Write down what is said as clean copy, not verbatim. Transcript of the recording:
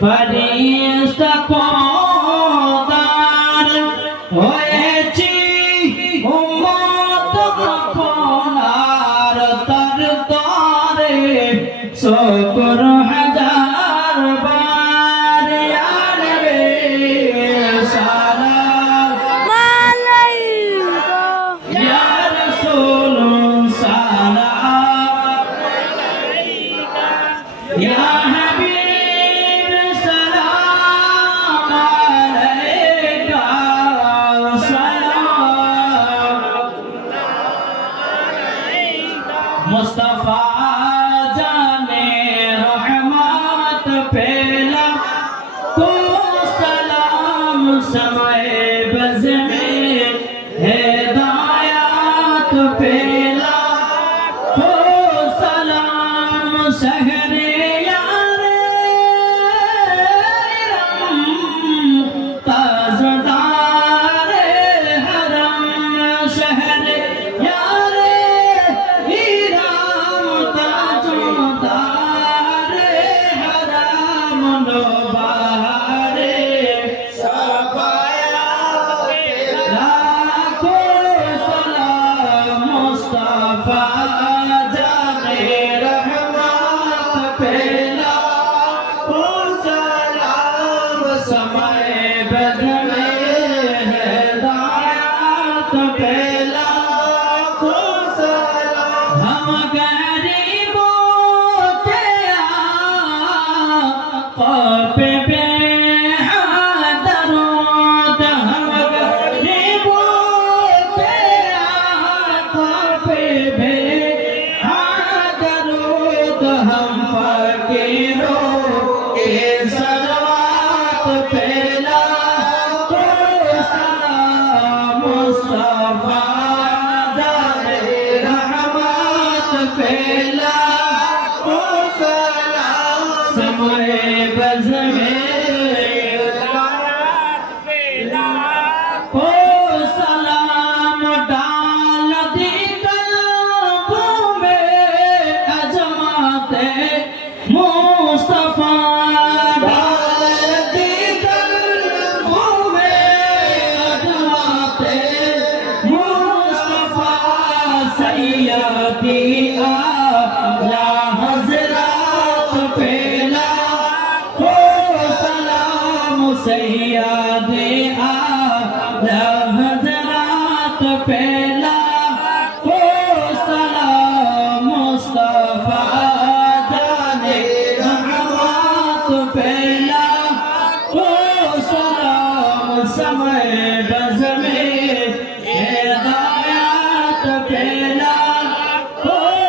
ফরিস্তা খোদার হয়েছি উম্মত আপনার দরবারে শুকর হাজার বার ইয়া নবী সালাম আলাইকা ইয়া রাসূল সালাম আলাইকা ইয়া मुस्तफा जाने रहमत पेला को सलाम समय बज़ में हिदायत पेला को सलाम शहरे यारे ताजदारे हरम शहरे सैयदे आला हज़रात पहला को सलाम मुस्तफा जाने रहमत पहला को सलाम समय